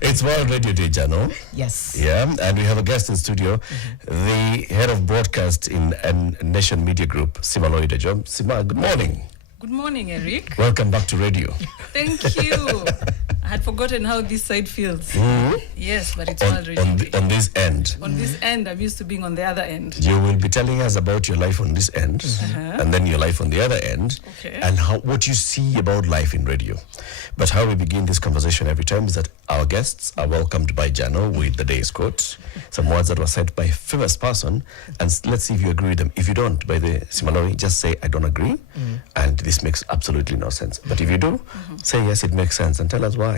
It's World Radio Day, Jano. Yes. Yeah, and we have a guest in studio, the head of broadcast in Nation Media Group, Simaloi Dajom. Sima, good morning. Good morning, Eric. Welcome back to radio. Thank you. I had forgotten how this side feels. Yes, but it's World Radio Day. On this end. On this end, I'm used to being on the other end. You will be telling us about your life on this end, and then your life on the other end, and what you see about life in radio. But how we begin this conversation every time is that our guests are welcomed by Jano with the day's quote, some words that were said by a famous person, and let's see if you agree with them. If you don't, by the Simaloi, just say, I don't agree, and this makes absolutely no sense. But if you do, say, yes, it makes sense, and tell us why.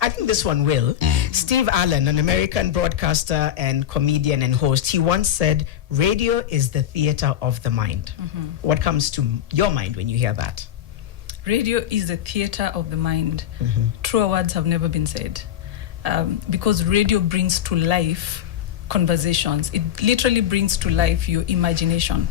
I think this one will. Steve Allen, an American broadcaster and comedian and host, he once said, radio is the theater of the mind. What comes to your mind when you hear that? Radio is the theater of the mind. Truer words have never been said. Because radio brings to life conversations. It literally brings to life your imagination.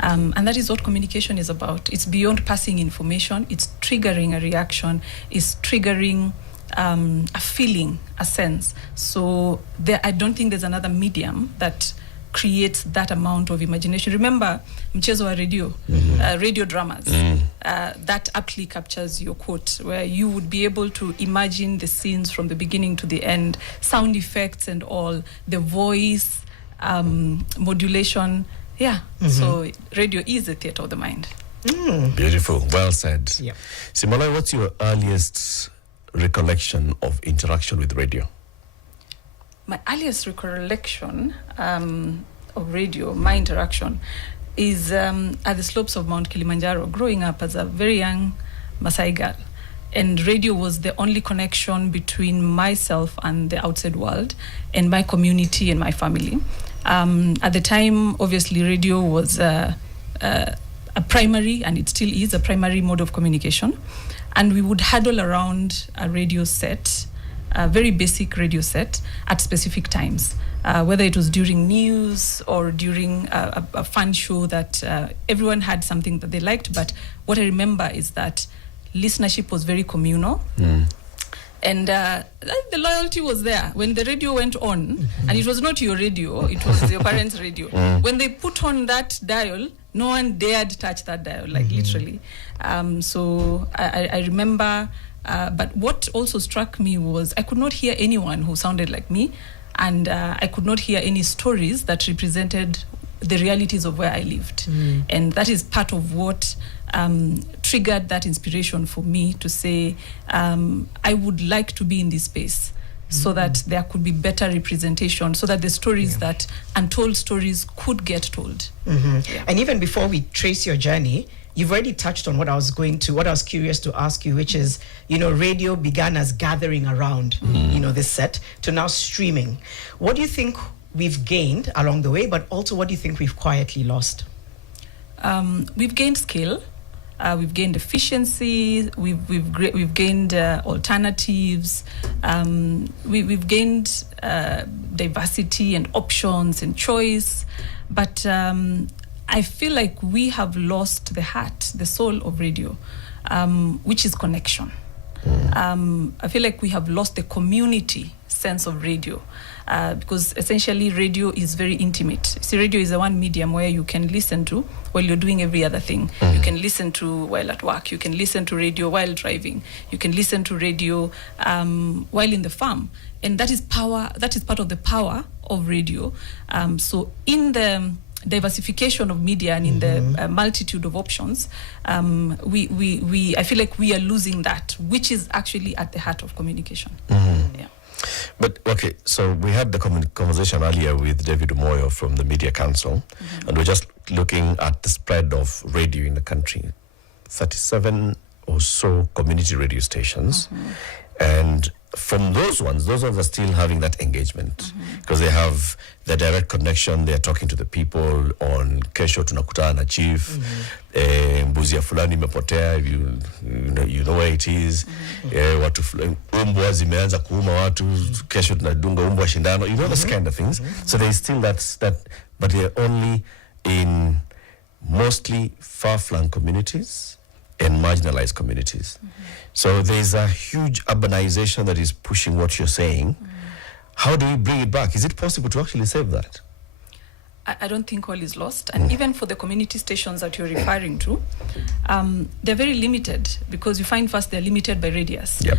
And that is what communication is about. It's beyond passing information. It's triggering a reaction. It's triggering a feeling, a sense. So I don't think there's another medium that creates that amount of imagination. Remember, mchezo wa radio, radio dramas, that aptly captures your quote, where you would be able to imagine the scenes from the beginning to the end, sound effects and all, the voice, modulation. Yeah, so radio is the theater of the mind. Beautiful, well said. Yeah. Simaloi, what's your earliest recollection of interaction with radio? My earliest recollection of radio, my interaction, is at the slopes of Mount Kilimanjaro, growing up as a very young Maasai girl. And radio was the only connection between myself and the outside world, and my community and my family. At the time, obviously, radio was a primary, and it still is a primary mode of communication. And we would huddle around a radio set, a very basic radio set, at specific times, whether it was during news or during a fun show that everyone had something that they liked. But what I remember is that listenership was very communal. And the loyalty was there. When the radio went on, and it was not your radio, it was your parents' radio. When they put on that dial, no one dared touch that dial, like literally. So I remember, but what also struck me was I could not hear anyone who sounded like me, and I could not hear any stories that represented the realities of where I lived. And that is part of what triggered that inspiration for me to say, I would like to be in this space so that there could be better representation, so that the stories that untold stories could get told. And even before we trace your journey, you've already touched on what I was curious to ask you, which is, radio began as gathering around, this set, to now streaming. What do you think we've gained along the way, but also what do you think we've quietly lost? We've gained skill. We've gained efficiency. We've gained alternatives. We've gained diversity and options and choice. But I feel like we have lost the heart, the soul of radio, which is connection. I feel like we have lost the community sense of radio, because essentially radio is very intimate. See, radio is the one medium where you can listen to while you're doing every other thing. You can listen to while at work. You can listen to radio while driving. You can listen to radio while in the farm. And that is power. That is part of the power of radio. So in the diversification of media and in the multitude of options, I feel like we are losing that, which is actually at the heart of communication. Yeah. But okay, so we had the conversation earlier with David Moyo from the Media Council, and we're just looking at the spread of radio in the country. 37 or so community radio stations, and from those ones are still having that engagement because they have the direct connection. They're talking to the people on kesho tunakutana na chief, mbuzi ya fulani imepotea, you know where it is, watu umbwa zimeanza kuuma watu, kesho tunadunga umbwa shindano, those kind of things. So there is still that, but they're only in mostly far-flung communities and marginalized communities. So there's a huge urbanization that is pushing what you're saying. How do we bring it back? Is it possible to actually save that? I don't think all is lost. And even for the community stations that you're referring to, they're very limited, because you find first they're limited by radius. Yep.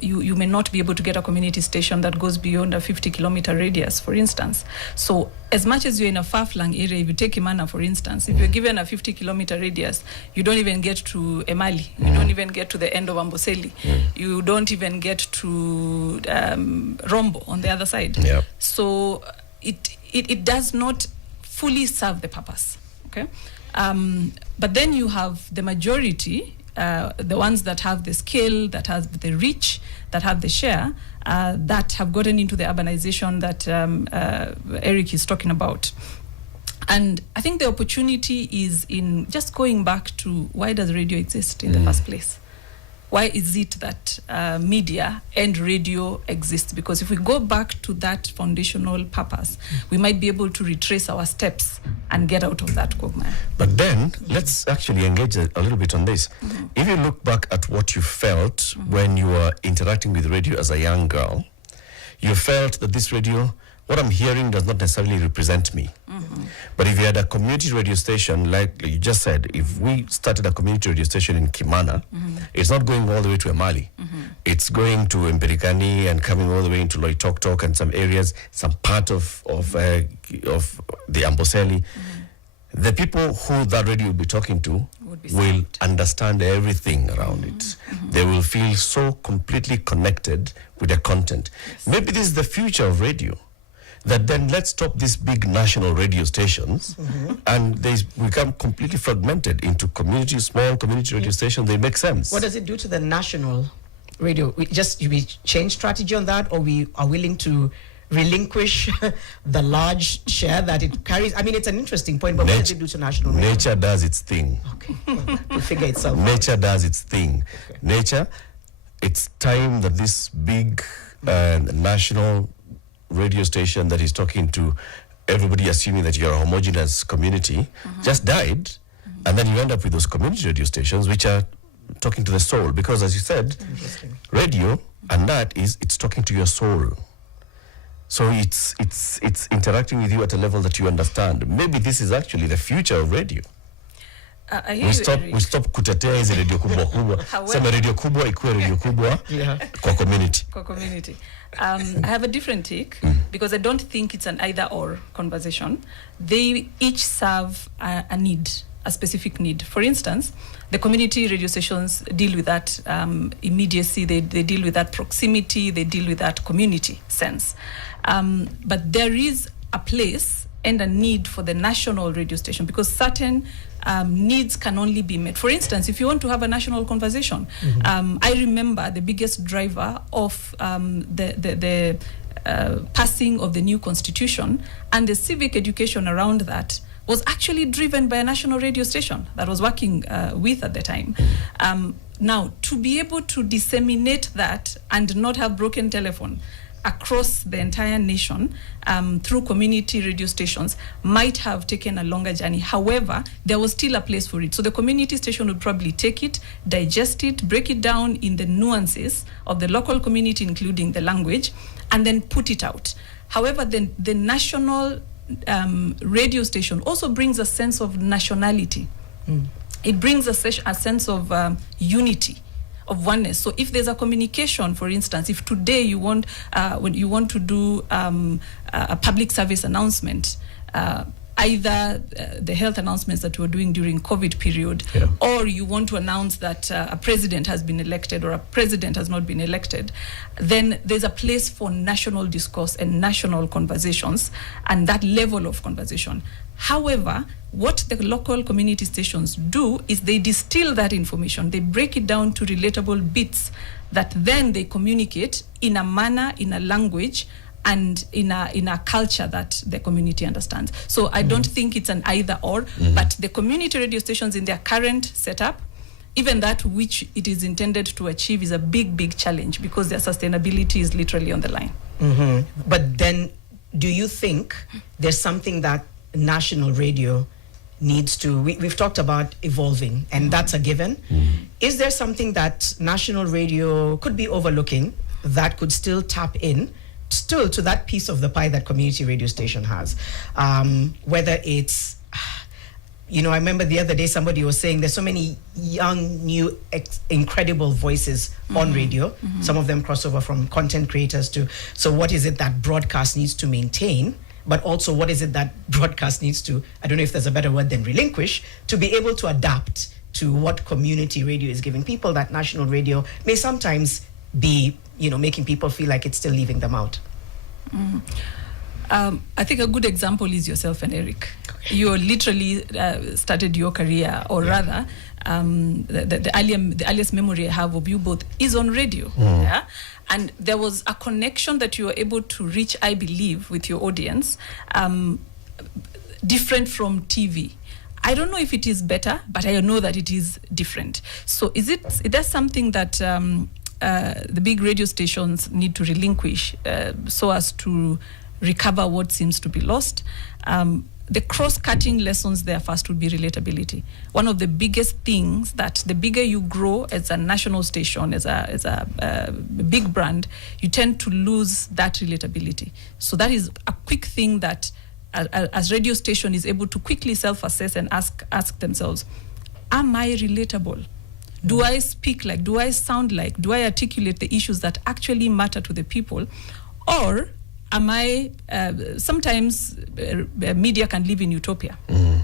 You may not be able to get a community station that goes beyond a 50-kilometer radius, for instance. So as much as you're in a far-flung area, if you take Imana, for instance, if you're given a 50-kilometer radius, you don't even get to Emali. You don't even get to the end of Amboseli. You don't even get to Rombo on the other side. Yep. So it does not fully serve the purpose, okay? But then you have the majority, the ones that have the scale, that have the reach, that have the share, that have gotten into the urbanization that Eric is talking about. And I think the opportunity is in just going back to, why does radio exist in the first place? Why is it that media and radio exists? Because if we go back to that foundational purpose, we might be able to retrace our steps and get out of that quagmire. But then, let's actually engage a little bit on this. If you look back at what you felt when you were interacting with radio as a young girl, you felt that this radio, what I'm hearing does not necessarily represent me. But if you had a community radio station, like you just said, if we started a community radio station in Kimana, it's not going all the way to Emali. It's going to Mbirikani and coming all the way into Loitoktok and some areas, some part of the Amboseli. The people who that radio will be talking to will understand everything around it. They will feel so completely connected with the content. Maybe this is the future of radio. That then let's stop these big national radio stations and they become completely fragmented into small community radio stations. They make sense. What does it do to the national radio? We change strategy on that, or we are willing to relinquish the large share that it carries? I mean, it's an interesting point, but what does it do to national radio? Nature does its thing. Okay, we'll figure itself out. Nature does its thing. Okay. Nature, it's time that this big national radio station that is talking to everybody, assuming that you're a homogeneous community, just died. And then you end up with those community radio stations which are talking to the soul, because as you said, radio, and that is, it's talking to your soul. So it's interacting with you at a level that you understand. Maybe this is actually the future of radio. We stop kutetea hizi radio kubwa kubwa. Sema radio kubwa ikuwe radio kubwa kwa community. Kwa community. I have a different take, because I don't think it's an either-or conversation. They each serve a need, a specific need. For instance, the community radio stations deal with that immediacy, they deal with that proximity, they deal with that community sense. But there is a place and a need for the national radio station, because certain needs can only be met. For instance, if you want to have a national conversation, I remember the biggest driver of the passing of the new constitution and the civic education around that was actually driven by a national radio station that I was working with at the time. Now, to be able to disseminate that and not have broken telephone across the entire nation through community radio stations might have taken a longer journey. However, there was still a place for it. So the community station would probably take it, digest it, break it down in the nuances of the local community, including the language, and then put it out. However, the national radio station also brings a sense of nationality. It brings a sense of unity, of oneness. So if there's a communication, for instance, if today you want, when you want to do a public service announcement, either the health announcements that we're doing during COVID period, or you want to announce that a president has been elected or a president has not been elected, then there's a place for national discourse and national conversations and that level of conversation. However, what the local community stations do is they distill that information, they break it down to relatable bits that then they communicate in a manner, in a language, and in a culture that the community understands. So I don't think it's an either or, but the community radio stations in their current setup, even that which it is intended to achieve, is a big, big challenge because their sustainability is literally on the line. But then, do you think there's something that national radio needs to, we've talked about evolving, and that's a given. Is there something that national radio could be overlooking that could still tap in still to that piece of the pie that community radio station has? Whether it's, I remember the other day somebody was saying there's so many young, new, incredible voices on radio. Some of them cross over from content creators to, so what is it that broadcast needs to maintain? But also, what is it that broadcast needs to, I don't know if there's a better word than relinquish, to be able to adapt to what community radio is giving people that national radio may sometimes be, making people feel like it's still leaving them out. I think a good example is yourself and Eric. Okay. You literally started your career, or rather, the earliest memory I have of you both is on radio. Yeah? And there was a connection that you were able to reach, I believe, with your audience, different from TV. I don't know if it is better, but I know that it is different. So is there something that the big radio stations need to relinquish so as to recover what seems to be lost? The cross-cutting lessons there first would be relatability. One of the biggest things that the bigger you grow as a national station, as a big brand, you tend to lose that relatability. So that is a quick thing that as radio station is able to quickly self-assess and ask themselves, am I relatable? Do I speak like, do I sound like, do I articulate the issues that actually matter to the people? Or am I, sometimes media can live in utopia,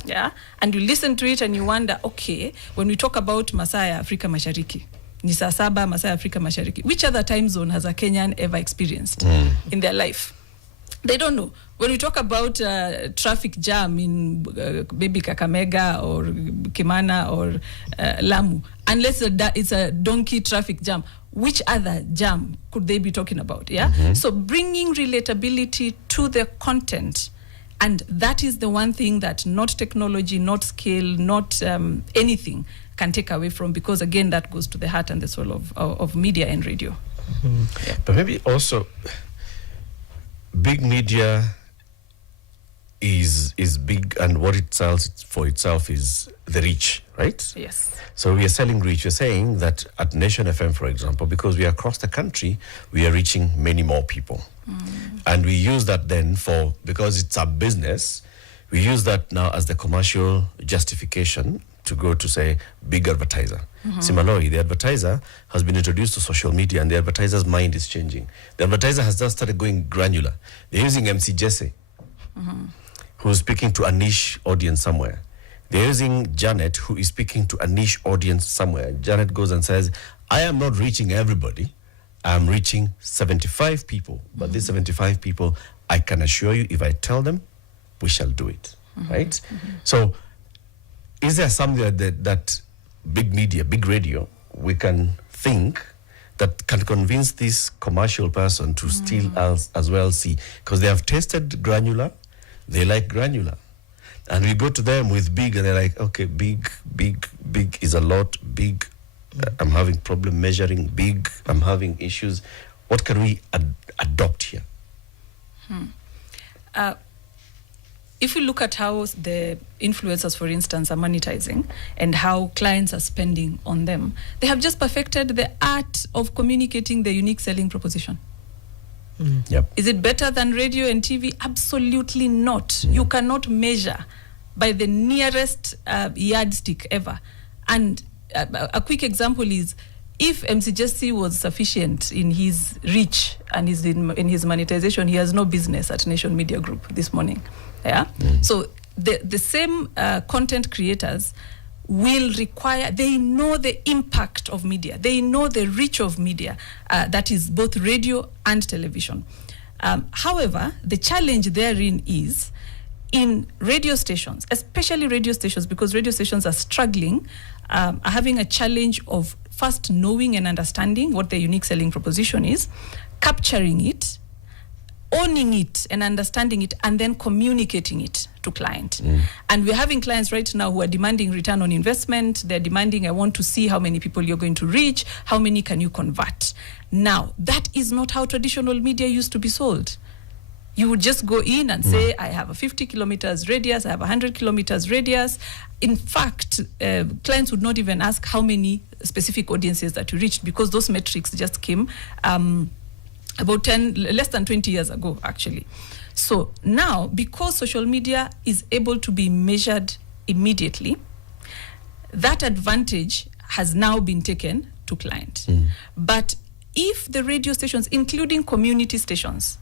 yeah? And you listen to it and you wonder, okay, when we talk about Masaa ya Afrika Mashariki, ni saa saba Masaa ya Afrika Mashariki, which other time zone has a Kenyan ever experienced in their life? They don't know. When we talk about traffic jam in maybe Kakamega or Kimana or Lamu, unless it's a donkey traffic jam, which other jam could they be talking about? Yeah. So bringing relatability to the content, and that is the one thing that not technology, not scale, not anything can take away from, because again that goes to the heart and the soul of media and radio. Yeah. But maybe also big media is big, and what it sells for itself is the reach, right? Yes. So we are selling reach. We're saying that at Nation FM, for example, because we are across the country, we are reaching many more people. And we use that then because it's a business, we use that now as the commercial justification to go to, say, big advertiser. Simaloi, the advertiser, has been introduced to social media, and the advertiser's mind is changing. The advertiser has just started going granular. They're using MC Jesse, who's speaking to a niche audience somewhere. They're using Janet, who is speaking to a niche audience somewhere. Janet goes and says, I am not reaching everybody. I'm reaching 75 people. But these 75 people, I can assure you, if I tell them, we shall do it, right? So is there something that big media, big radio, we can think that can convince this commercial person to still as well see? Because they have tasted granular, they like granular. And we go to them with big, and they're like, okay, big is a lot, big, I'm having problem measuring, big, I'm having issues. What can we adopt here? If we look at how the influencers, for instance, are monetizing and how clients are spending on them, they have just perfected the art of communicating the unique selling proposition. Yep. Is it better than radio and TV? Absolutely not. You cannot measure by the nearest yardstick ever. And a quick example is, if MC Jesse was sufficient in his reach and in his monetization, he has no business at Nation Media Group this morning. Yeah. So the same content creators will require, they know the impact of media, they know the reach of media, that is both radio and television. However, the challenge therein is in radio stations, especially radio stations, because radio stations are struggling, are having a challenge of first knowing and understanding what their unique selling proposition is, capturing it, owning it and understanding it, and then communicating it to client. And we're having clients right now who are demanding return on investment. They're demanding, I want to see how many people you're going to reach, how many can you convert. Now, that is not how traditional media used to be sold. You would just go in and say, I have a 50 kilometers radius, I have a 100 kilometers radius. In fact, clients would not even ask how many specific audiences that you reached, because those metrics just came about less than 20 years ago, actually. So now, because social media is able to be measured immediately, that advantage has now been taken to client. But if the radio stations, including community stations,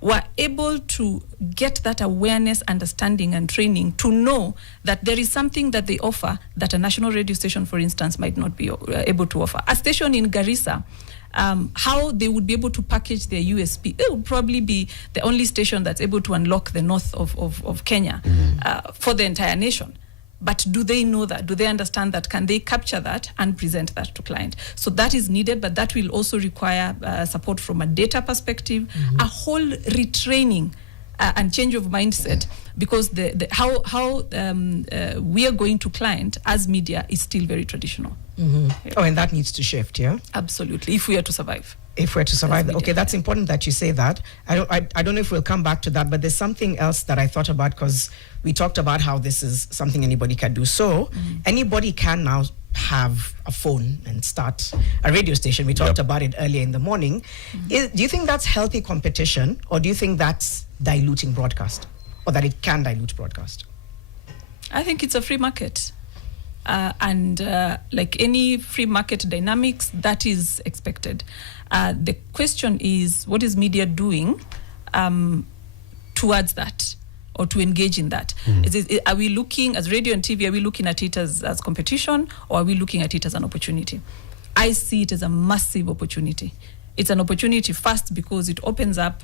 were able to get that awareness, understanding, and training to know that there is something that they offer that a national radio station, for instance, might not be able to offer. A station in Garissa, how they would be able to package their USP. It would probably be the only station that's able to unlock the north of Kenya for the entire nation. But do they know that? Do they understand that? Can they capture that and present that to client? So that is needed, but that will also require support from a data perspective, a whole retraining and change of mindset, because how we are going to client as media is still very traditional. Yeah. Oh, and that needs to shift, yeah? Absolutely, if we are to survive. If we're to survive. Okay, that's important that you say that. I don't know if we'll come back to that, but there's something else that I thought about, because we talked about how this is something anybody can do. So anybody can now have a phone and start a radio station. We talked about it earlier in the morning. Do you think that's healthy competition, or do you think that's diluting broadcast, or that it can dilute broadcast? I think it's a free market. And like any free market dynamics, that is expected. The question is, what is media doing towards that, or to engage in that? Are we looking, as radio and TV, are we looking at it as competition, or are we looking at it as an opportunity? I see it as a massive opportunity. It's an opportunity first because it opens up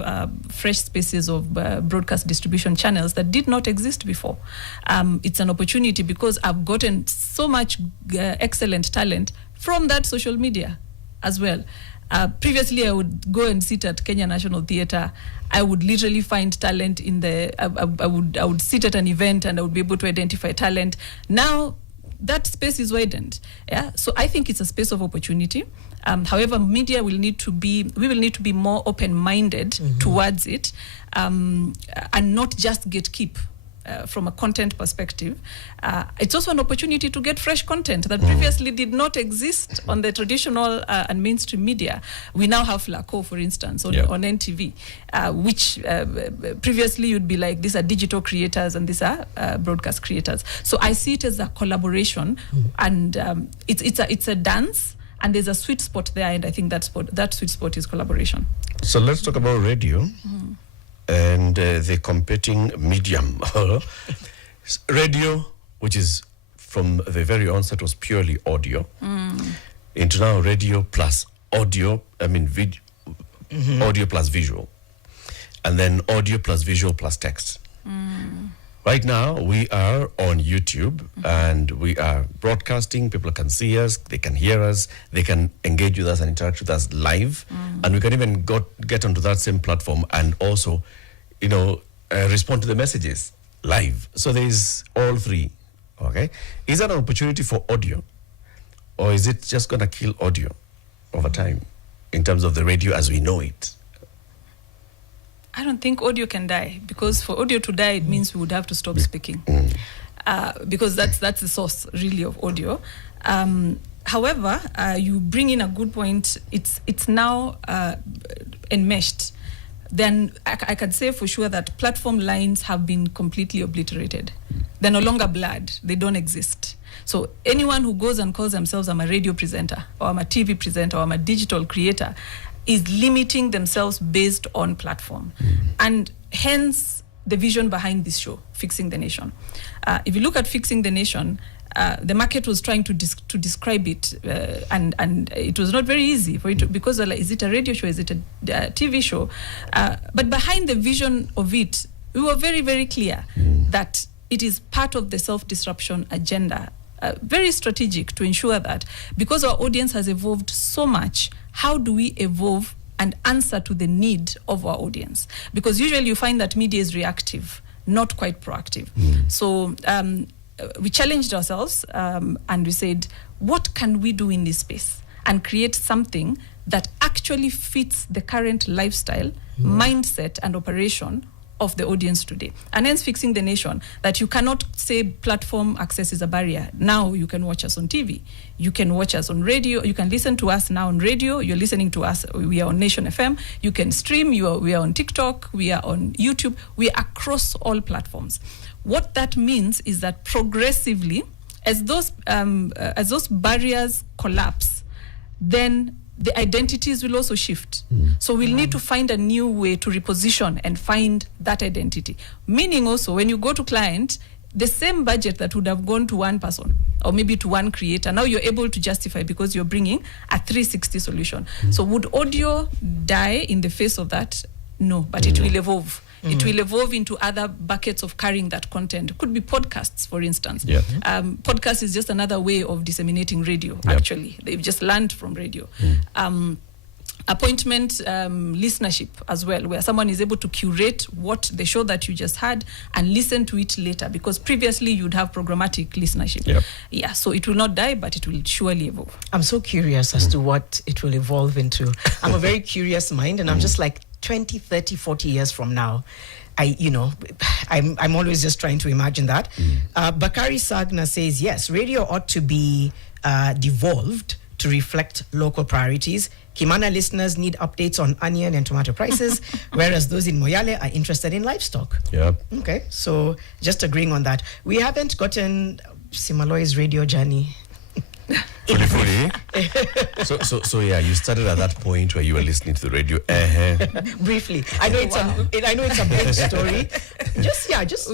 fresh spaces of broadcast distribution channels that did not exist before. It's an opportunity because I've gotten so much excellent talent from that social media as well. Previously, I would go and sit at Kenya National Theatre. I would literally find talent in the. I would sit at an event and I would be able to identify talent. Now, that space is widened. Yeah, so I think it's a space of opportunity. However, media will need to be. We will need to be more open-minded towards it, and not just gatekeep. From a content perspective, it's also an opportunity to get fresh content that previously did not exist on the traditional and mainstream media. We now have Flaco, for instance, on NTV, which previously you'd be like, these are digital creators and these are broadcast creators. So I see it as a collaboration, and it's a dance, and there's a sweet spot there, and I think that sweet spot is collaboration. So let's talk about radio. And the competing medium. Radio, which is from the very onset was purely audio, into now radio plus audio, audio plus visual, and then audio plus visual plus text. Right now, we are on YouTube and we are broadcasting. People can see us, they can hear us, they can engage with us and interact with us live. And we can even get onto that same platform and also, respond to the messages live. So there's all three, okay? Is that an opportunity for audio, or is it just going to kill audio over time in terms of the radio as we know it? I don't think audio can die, because for audio to die, it means we would have to stop speaking, because that's the source really of audio. However, you bring in a good point. It's now enmeshed. Then I can say for sure that platform lines have been completely obliterated. They're no longer blurred. They don't exist. So anyone who goes and calls themselves, I'm a radio presenter, or I'm a TV presenter, or I'm a digital creator, is limiting themselves based on platform. And hence the vision behind this show, Fixing the Nation. If you look at Fixing the Nation, the market was trying to describe it, and it was not very easy for it to, because is it a radio show, is it a TV show? But behind the vision of it, we were very, very clear that it is part of the self-disruption agenda, very strategic to ensure that, because our audience has evolved so much, how do we evolve and answer to the need of our audience? Because usually you find that media is reactive, not quite proactive. So we challenged ourselves and we said, what can we do in this space and create something that actually actually fits the current lifestyle, mindset, and operation of the audience today. And hence fixing the nation, that you cannot say platform access is a barrier. Now you can watch us on TV, you can watch us on radio, you can listen to us now on radio, you're listening to us, we are on Nation FM, you can stream, we are on TikTok, we are on YouTube, we are across all platforms. What that means is that progressively, as those barriers collapse, then the identities will also shift. So we'll need to find a new way to reposition and find that identity. Meaning also, when you go to client, the same budget that would have gone to one person or maybe to one creator, now you're able to justify because you're bringing a 360 solution. So would audio die in the face of that? No, but it will evolve. It will evolve into other buckets of carrying that content. It could be podcasts, for instance. Podcast is just another way of disseminating radio, actually. They've just learned from radio. Appointment listenership as well, where someone is able to curate what the show that you just had and listen to it later, because previously you'd have programmatic listenership. Yeah, so it will not die, but it will surely evolve. I'm so curious as to what it will evolve into. I'm a very curious mind, and I'm just like 20, 30, 40 years from now. I'm always just trying to imagine that. Bakari Sagna says, yes, radio ought to be devolved to reflect local priorities. Kimana listeners need updates on onion and tomato prices, whereas those in Moyale are interested in livestock. Okay, so just agreeing on that. We haven't gotten Simaloi's radio journey. So yeah, you started at that point where you were listening to the radio. Briefly, I know it's a big story.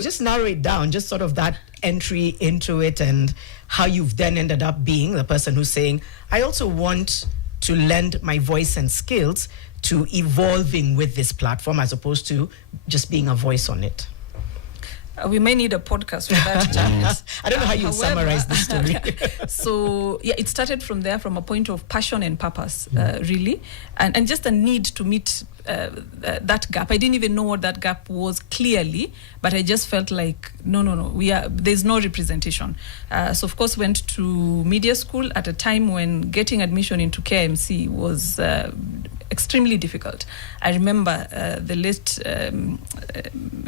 Just narrow it down. Just sort of that entry into it and how you've then ended up being the person who's saying, I also want to lend my voice and skills to evolving with this platform as opposed to just being a voice on it. We may need a podcast for that. I don't know how you summarize the story. So yeah, it started from there, from a point of passion and purpose, really, and just a need to meet that gap. I didn't even know what that gap was clearly, but I just felt like no, there's no representation. So of course went to media school at a time when getting admission into KMC was extremely difficult. I remember the late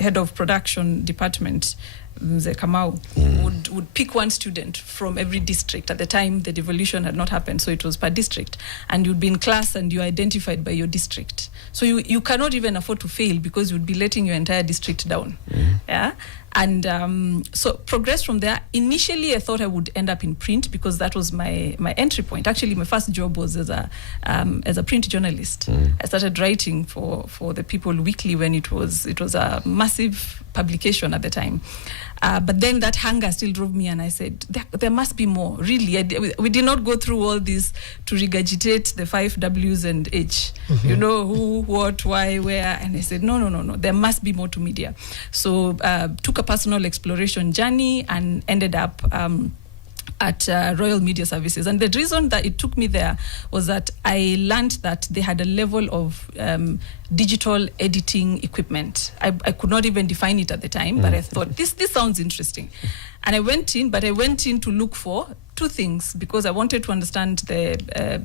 head of production department, Mzee Kamau, would pick one student from every district. At the time, the devolution had not happened, so it was per district. And you'd be in class and you're identified by your district. So you cannot even afford to fail because you'd be letting your entire district down. Yeah. And so progressed from there. Initially, I thought I would end up in print because that was my entry point. Actually, my first job was as a print journalist. I started writing for the People Weekly when it was a massive publication at the time. But then that hunger still drove me, and I said, there must be more. Really, we did not go through all this to regurgitate the 5 W's and H. You know, who, what, why, where. And I said, no. There must be more to media. So took a personal exploration journey and ended up at Royal Media Services. And the reason that it took me there was that I learned that they had a level of digital editing equipment. I could not even define it at the time, but I thought, this sounds interesting. And I went in to look for two things, because I wanted to understand the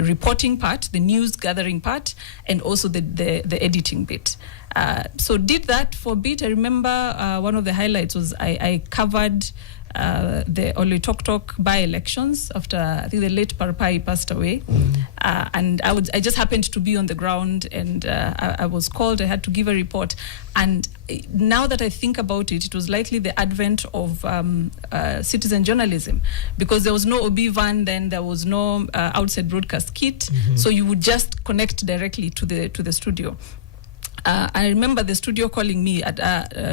reporting part, the news gathering part, and also the editing bit. So did that for a bit. I remember one of the highlights was I covered the Oloitoktok by-elections after, I think, the late Parapai passed away. And I just happened to be on the ground, and I was called. I had to give a report. And now that I think about it, it was likely the advent of citizen journalism, because there was no OB van then, there was no outside broadcast kit, so you would just connect directly to the studio. I remember the studio calling me at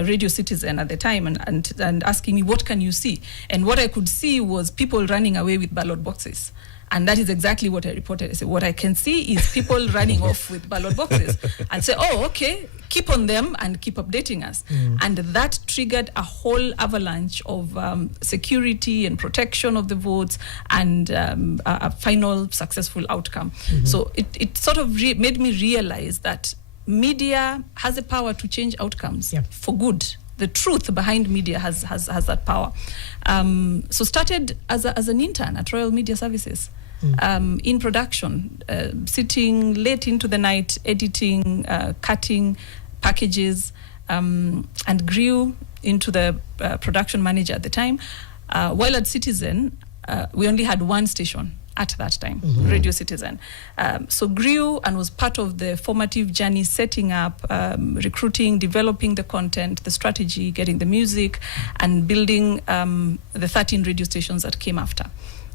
Radio Citizen at the time and asking me, what can you see? And what I could see was people running away with ballot boxes. And that is exactly what I reported. I said, what I can see is people running off with ballot boxes. And say, oh, okay, keep on them and keep updating us. And that triggered a whole avalanche of security and protection of the votes and a final successful outcome. So it sort of made me realize that media has the power to change outcomes for good. The truth behind media has that power. So started as an intern at Royal Media Services. in production, sitting late into the night, editing, cutting packages, and grew into the production manager at the time. While at Citizen, we only had one station at that time, Radio Citizen. So grew and was part of the formative journey, setting up, recruiting, developing the content, the strategy, getting the music, and building the 13 radio stations that came after.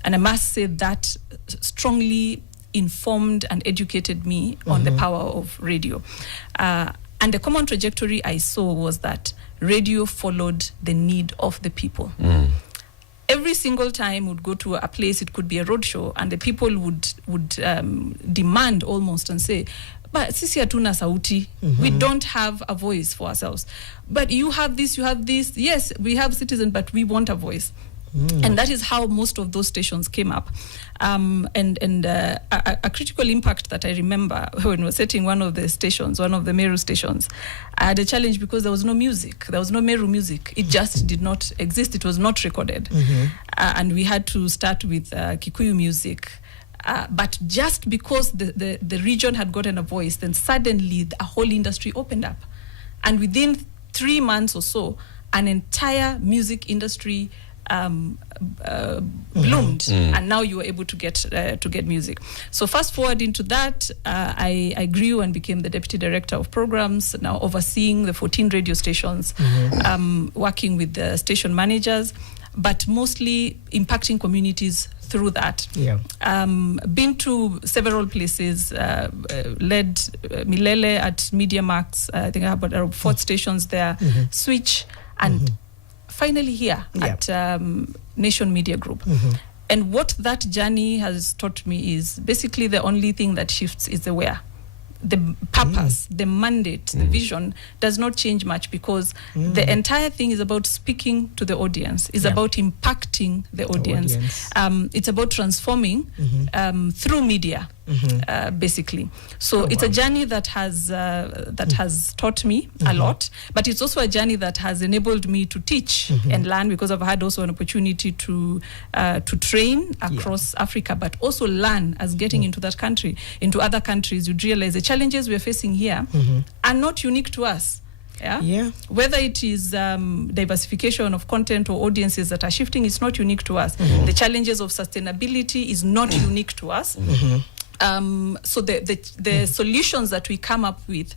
And I must say that strongly informed and educated me on the power of radio. And the common trajectory I saw was that radio followed the need of the people. Every single time we'd go to a place, it could be a roadshow, and the people would demand almost and say, but sisi hatuna sauti, we don't have a voice for ourselves. But you have this, you have this. Yes, we have Citizen, but we want a voice. And that is how most of those stations came up. A critical impact that I remember when we were setting one of the stations, one of the Meru stations, I had a challenge because there was no music. There was no Meru music. It just did not exist. It was not recorded. And we had to start with Kikuyu music. But just because the region had gotten a voice, then suddenly a whole industry opened up. And within 3 months or so, an entire music industry bloomed, and now you were able to get music. So fast forward into that, I grew and became the deputy director of programs, now overseeing the 14 radio stations, working with the station managers, but mostly impacting communities through that. Been to several places, led Milele at Media Max, I think I have about 4 stations there, Switch, and finally here at Nation Media Group. And what that journey has taught me is basically the only thing that shifts is the where. The purpose, the mandate, the vision does not change much, because the entire thing is about speaking to the audience, is about impacting the audience. It's about transforming through media, basically. So it's a journey that has taught me a lot, but it's also a journey that has enabled me to teach and learn, because I've had also an opportunity to train across Africa, but also learn as getting into that country, into other countries. You'd realize the challenges we're facing here are not unique to us. Whether it is diversification of content or audiences that are shifting, it's not unique to us. The challenges of sustainability is not unique to us. So the solutions that we come up with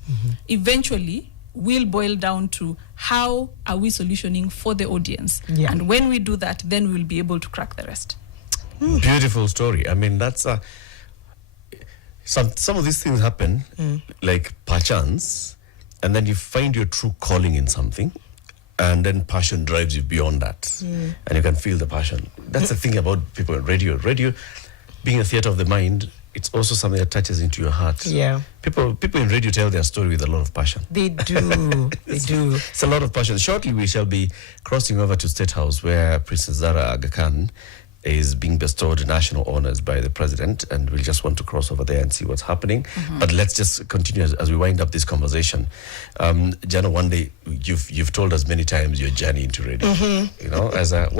eventually will boil down to how are we solutioning for the audience. And when we do that, then we'll be able to crack the rest. Beautiful story. I mean, that's some of these things happen like perchance, and then you find your true calling in something, and then passion drives you beyond that, and you can feel the passion. That's the thing about people in radio. Radio, being a theater of the mind, it's also something that touches into your heart. People in radio tell their story with a lot of passion. They do. They do. It's a lot of passion. Shortly, we shall be crossing over to State House, where Princess Zara Aga Khan is being bestowed national honors by the president, and we'll just want to cross over there and see what's happening. But let's just continue as we wind up this conversation. Jana, one day you've told us many times your journey into radio. You know, as a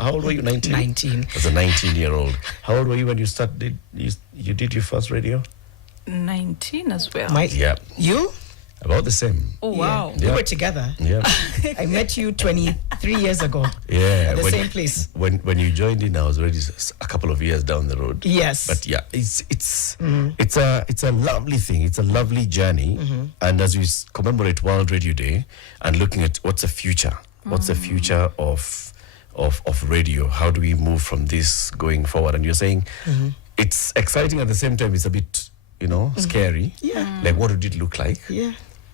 how old were you? 19. 19. As a 19-year-old. How old were you when you started? You did your first radio? 19 as well. You? About the same. Oh, wow. We were together. I met you 23 years ago. At the same place. When you joined in, I was already a couple of years down the road. Yes. But yeah, it's a lovely thing. It's a lovely journey. And as we commemorate World Radio Day and looking at what's the future, what's the future of radio? How do we move from this going forward? And you're saying it's exciting, at the same time it's a bit, scary. Like, what would it look like?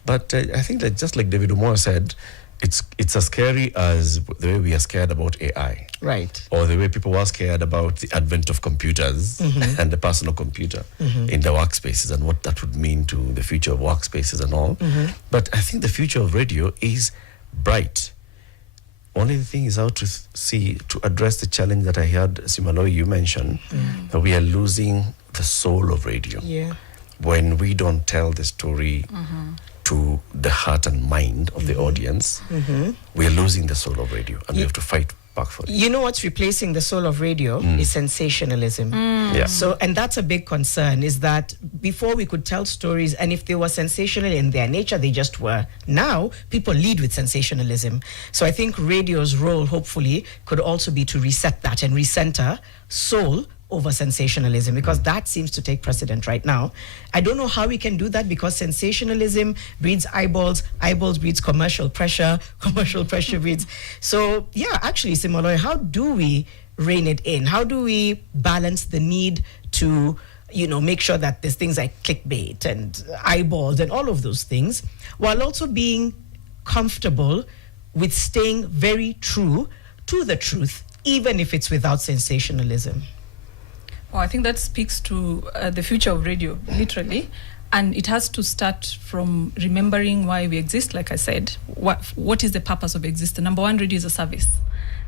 But I think that, just like David Umoya said, it's as scary as the way we are scared about AI. Right. Or the way people were scared about the advent of computers and the personal computer in the workspaces, and what that would mean to the future of workspaces and all. But I think the future of radio is bright. Only the thing is how to address the challenge that I heard, Simaloi, you mentioned, that we are losing the soul of radio. When we don't tell the story to the heart and mind of the audience, we are losing the soul of radio, and we have to fight respectfully. You know what's replacing the soul of radio is sensationalism. Yeah. So, and that's a big concern, is that before we could tell stories, and if they were sensational in their nature, they just were. Now, people lead with sensationalism. So I think radio's role, hopefully, could also be to reset that and recenter soul over sensationalism, because that seems to take precedent right now. I don't know how we can do that, because sensationalism breeds eyeballs, eyeballs breeds commercial pressure breeds. So yeah, actually, Simaloi, how do we rein it in? How do we balance the need to, make sure that there's things like clickbait and eyeballs and all of those things, while also being comfortable with staying very true to the truth, even if it's without sensationalism? Oh, I think that speaks to the future of radio, literally. And it has to start from remembering why we exist, like I said. What is the purpose of existence? Number one, radio is a service.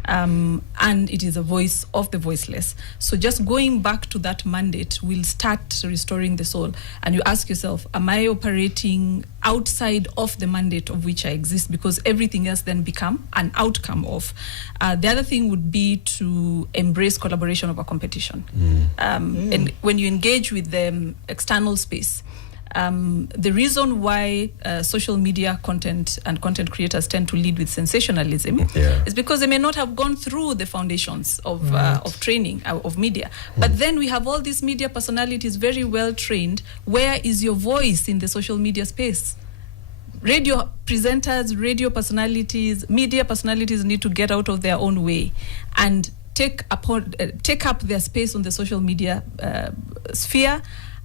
And it is a voice of the voiceless. So just going back to that mandate will start restoring the soul. And you ask yourself, am I operating outside of the mandate of which I exist? Because everything else then become an outcome of. The other thing would be to embrace collaboration over competition. And when you engage with the external space, the reason why social media content and content creators tend to lead with sensationalism is because they may not have gone through the foundations of training of media. But then we have all these media personalities very well trained. Where is your voice in the social media space? Radio presenters, radio personalities, media personalities need to get out of their own way and take up their space on the social media sphere,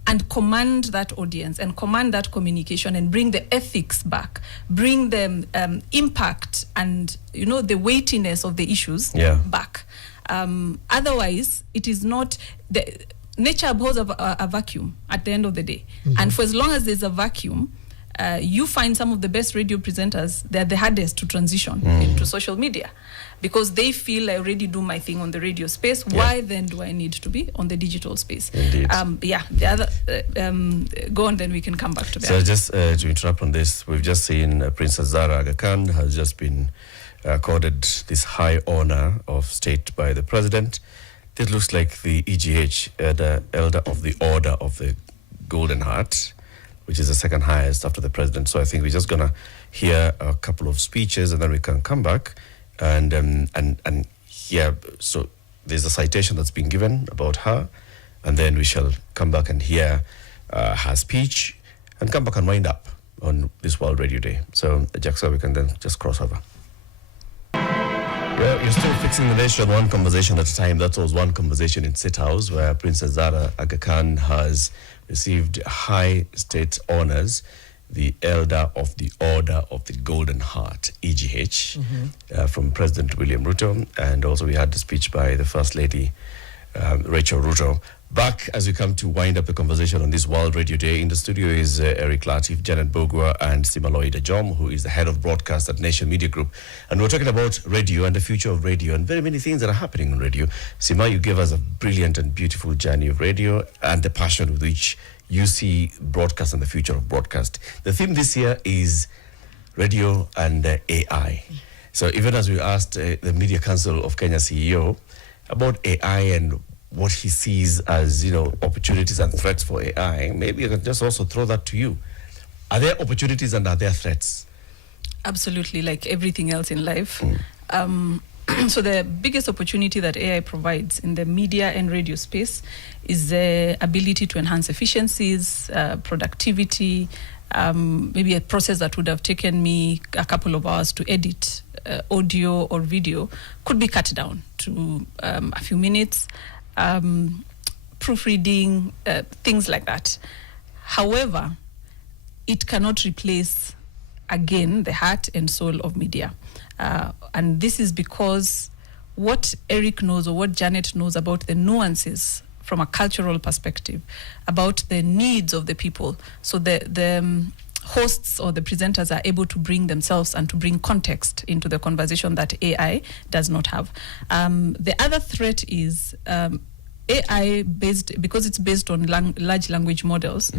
and command that audience and command that communication and bring the ethics back, bring the impact and the weightiness of the issues back. Otherwise, it is not nature abhors a vacuum at the end of the day. And for as long as there's a vacuum, you find some of the best radio presenters, they're the hardest to transition into social media, because they feel I already do my thing on the radio space. Why then do I need to be on the digital space? Indeed. The other, go on, then we can come back to that. So just to interrupt on this, we've just seen Princess Zara Aga Khan has just been accorded this high honor of state by the president. This looks like the EGH, the Elder of the Order of the Golden Heart, which is the second highest after the president. So I think we're just gonna hear a couple of speeches and then we can come back and hear. So there's a citation that's been given about her, and then we shall come back and hear her speech and come back and wind up on this World Radio Day. So Jackson, we can then just cross over. Well, you're still fixing the nation one conversation at a time. That was one conversation in State House where Princess Zara Aga Khan has received high state honors, the Elder of the Order of the Golden Heart, EGH, from President William Ruto. And also we had the speech by the First Lady, Rachel Ruto. Back as we come to wind up the conversation on this World Radio Day, in the studio is Eric Latif, Janet Bogwa, and Simaloi Dajom, who is the head of broadcast at Nation Media Group. And we're talking about radio and the future of radio and very many things that are happening on radio. Sima, you gave us a brilliant and beautiful journey of radio and the passion with which you see broadcast and the future of broadcast. The theme this year is radio and AI. So even as we asked the Media Council of Kenya CEO about AI and what he sees as, opportunities and threats for AI, maybe I can just also throw that to you. Are there opportunities and are there threats? Absolutely, like everything else in life. So the biggest opportunity that AI provides in the media and radio space is the ability to enhance efficiencies, productivity. Maybe a process that would have taken me a couple of hours to edit audio or video could be cut down to a few minutes. Proofreading, things like that. However, it cannot replace, again, the heart and soul of media. And this is because what Eric knows or what Janet knows about the nuances from a cultural perspective, about the needs of the people. So the hosts or the presenters are able to bring themselves and to bring context into the conversation that AI does not have. The other threat is AI based, because it's based on large language models.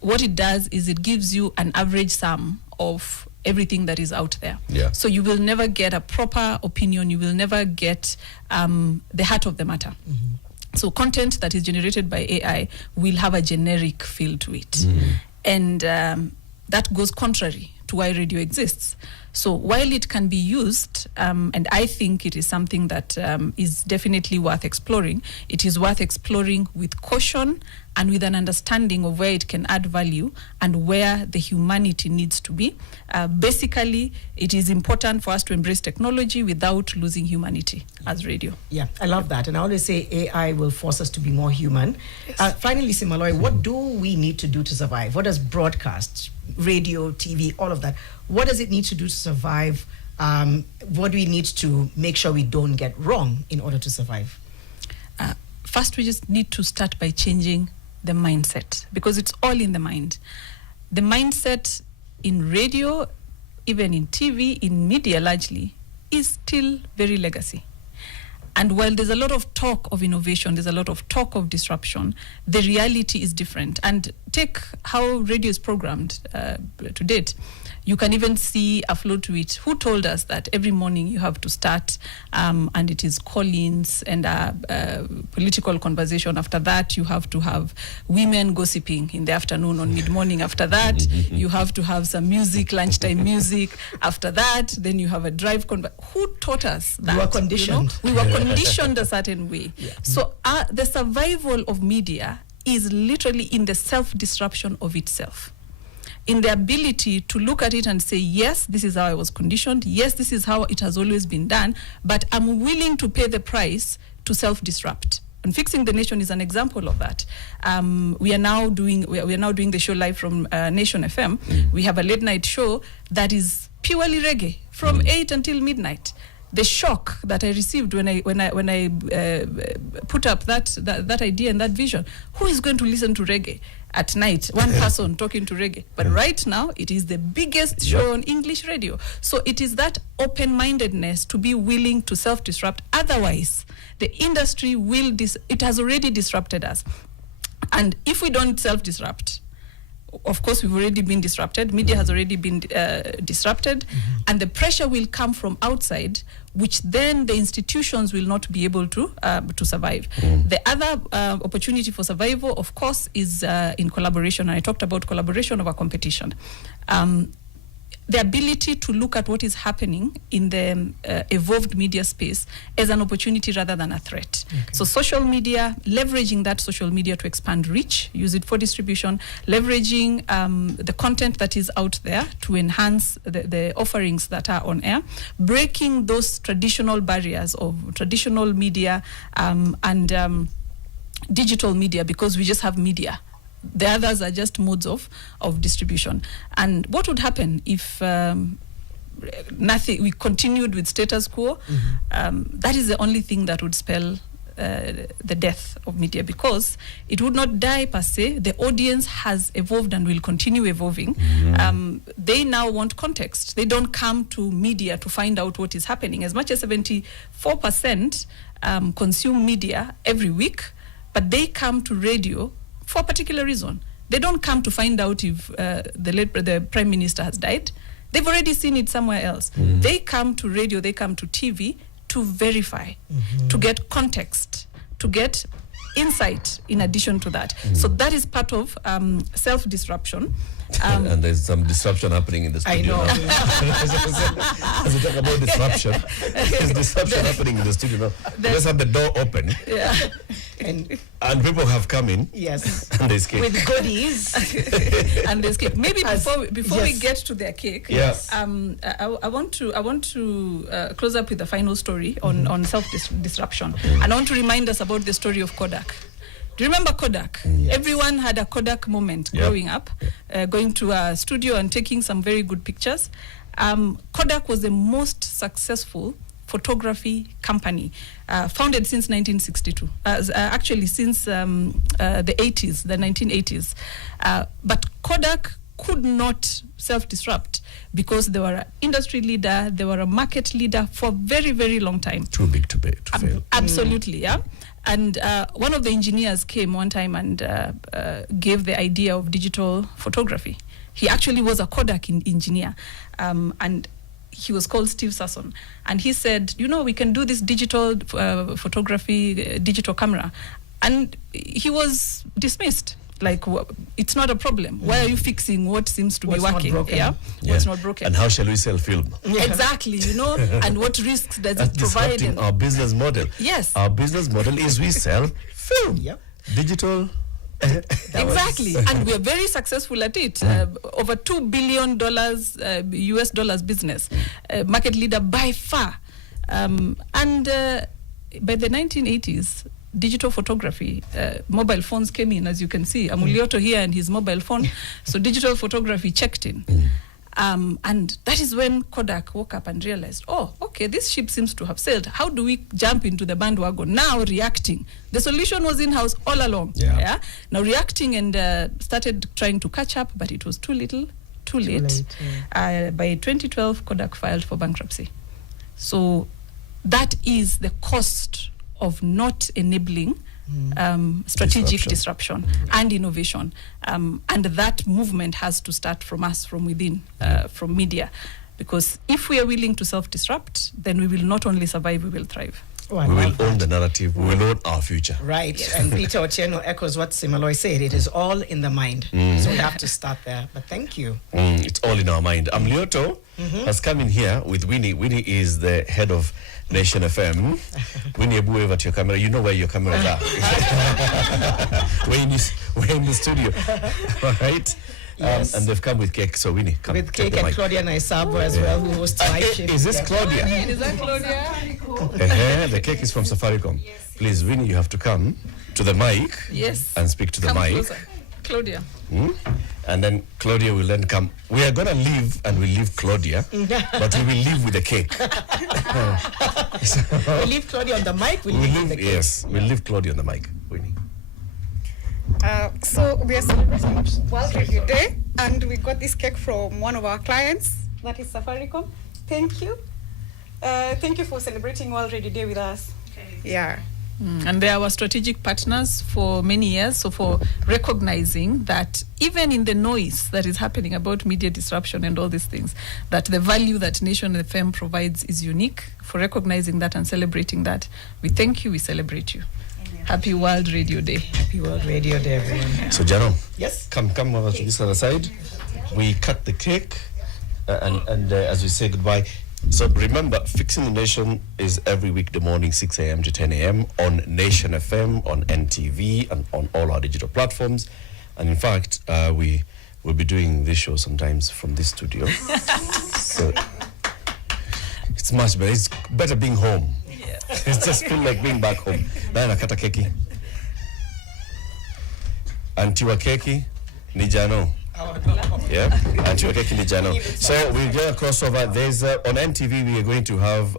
What it does is it gives you an average sum of everything that is out there. Yeah. So you will never get a proper opinion. You will never get the heart of the matter. So content that is generated by AI will have a generic feel to it. And that goes contrary to why radio exists. So while it can be used, and I think it is something that is definitely worth exploring, it is worth exploring with caution and with an understanding of where it can add value and where the humanity needs to be. Basically, it is important for us to embrace technology without losing humanity as radio. Yeah, I love that. And I always say AI will force us to be more human. Yes. Finally, Simaloi, what do we need to do to survive? What does broadcast, radio, TV, all of that, what does it need to do to survive? What do we need to make sure we don't get wrong in order to survive? First, we just need to start by changing the mindset, because it's all in the mind. The mindset in radio, even in TV, in media largely, is still very legacy. And while there's a lot of talk of innovation, there's a lot of talk of disruption, the reality is different. And take how radio is programmed to date. You can even see a flow to it. Who told us that every morning you have to start and it is call-ins and a political conversation. After that, you have to have women gossiping in the afternoon on mid-morning. After that, you have to have some music, lunchtime music. After that, then you have a drive. Who taught us that? We were conditioned. You know? We were conditioned a certain way. Yeah. So the survival of media is literally in the self-disruption of itself, in the ability to look at it and say, yes, this is how I was conditioned. Yes, this is how it has always been done, but I'm willing to pay the price to self-disrupt. And Fixing the Nation is an example of that. We are now doing the show live from Nation FM. We have a late night show that is purely reggae from 8 until midnight. The shock that I received when I put up that idea and that vision. Who is going to listen to reggae at night? One person talking to reggae. But right now, it is the biggest show on English radio. So it is that open-mindedness to be willing to self-disrupt. Otherwise, the industry will it has already disrupted us. And if we don't self-disrupt, of course, we've already been disrupted. Media has already been disrupted. And the pressure will come from outside, which then the institutions will not be able to survive. The other opportunity for survival, of course, is in collaboration. And I talked about collaboration over competition. The ability to look at what is happening in the evolved media space as an opportunity rather than a threat. Okay. So social media, leveraging that social media to expand reach, use it for distribution, leveraging the content that is out there to enhance the offerings that are on air, breaking those traditional barriers of traditional media and digital media, because we just have media. The others are just modes of distribution. And what would happen if we continued with status quo? That is the only thing that would spell the death of media, because it would not die per se. The audience has evolved and will continue evolving. They now want context. They don't come to media to find out what is happening. As much as 74% consume media every week, but they come to radio for a particular reason. They don't come to find out if the Prime Minister has died. They've already seen it somewhere else. They come to radio, they come to TV to verify, to get context, to get insight in addition to that. So that is part of self-disruption. And there's some disruption happening in the studio. I know. As we talk about disruption, there's disruption happening in the studio now. Let's have the door open. Yeah. And people have come in. Yes. And there's cake. With goodies. And there's cake. Maybe before we get to their cake, yes. I want to close up with the final story on self-disruption. And I want to remind us about the story of Kodak. Do you remember Kodak? Yes. Everyone had a Kodak moment growing up, going to a studio and taking some very good pictures. Kodak was the most successful photography company, founded since 1962, actually since the 80s, the 1980s. But Kodak could not self-disrupt because they were an industry leader, they were a market leader for a very, very long time. Too big to fail. Absolutely, yeah. And one of the engineers came one time and gave the idea of digital photography. He actually was a Kodak engineer, and he was called Steve Sasson. And he said, we can do this digital photography, digital camera. And he was dismissed. Like, it's not a problem. Why are you fixing what seems to be working? What's not broken? And how shall we sell film? Exactly, and what risks does it provide? Disrupting our business model. Yes. Our business model is we sell film. Yep. Digital. Exactly. And we are very successful at it. Over $2 billion US dollars business. Market leader by far. And by the 1980s, digital photography, mobile phones came in, as you can see. Amulioto here and his mobile phone. So digital photography checked in. And that is when Kodak woke up and realized, okay, this ship seems to have sailed. How do we jump into the bandwagon? Now reacting. The solution was in-house all along. Yeah. Now reacting and started trying to catch up, but it was too little, too late. By 2012, Kodak filed for bankruptcy. So that is the cost of not enabling strategic disruption and innovation. And that movement has to start from us, from within, from media. Because if we are willing to self-disrupt, then we will not only survive, we will thrive. We will own the narrative. We will own our future. Right. Yes. And Peter Otieno echoes what Simaloi said. It is all in the mind. So we have to start there. But thank you. It's all in our mind. Amlioto has come in here with Winnie. Winnie is the head of Nation FM. Winnie, move over to your camera. You know where your cameras are. we're in the studio. All right. Yes. And they've come with cake. So Winnie, come. With cake and Claudia Naisabo as well, who hosts my shift. Is this Claudia? Is that Claudia? The cake is from Safaricom. Please, Winnie, you have to come to the mic. Yes. And speak to the Come mic. closer. Claudia. And then Claudia will then come. We are going to leave and we'll leave Claudia, but we will leave with the cake. We leave Claudia on the mic. We'll leave the cake. Yes, we'll leave Claudia on the mic. Winnie. So we are celebrating World Radio Day, and we got this cake from one of our clients, that is Safaricom. Thank you. Thank you for celebrating World Radio Day with us. Yeah. And they are our strategic partners for many years. So for recognizing that even in the noise that is happening about media disruption and all these things, that the value that Nation FM provides is unique. For recognizing that and celebrating that, we thank you, we celebrate you. Happy World Radio Day. Happy World Radio Day, everyone. So, Jano, Yes. come over to this other side. We cut the cake, and as we say goodbye. So remember, Fixing the Nation is every weekday morning, 6 a.m. to 10 a.m. on Nation FM, on NTV, and on all our digital platforms. And in fact, we will be doing this show sometimes from this studio. So it's much better. It's better being home. It just feels like being back home. Na nakata keki. Antiwa keki ni Jano. Yeah, Antiwa keki ni Jano. So we'll get a crossover. There's on NTV we are going to have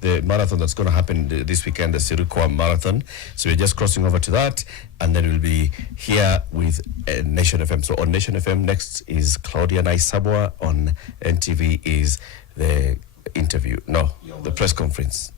the marathon that's going to happen this weekend, the Sirikwa Marathon. So we're just crossing over to that, and then we'll be here with Nation FM. So on Nation FM next is Claudia Naisabwa. On NTV is the interview. No, the press conference.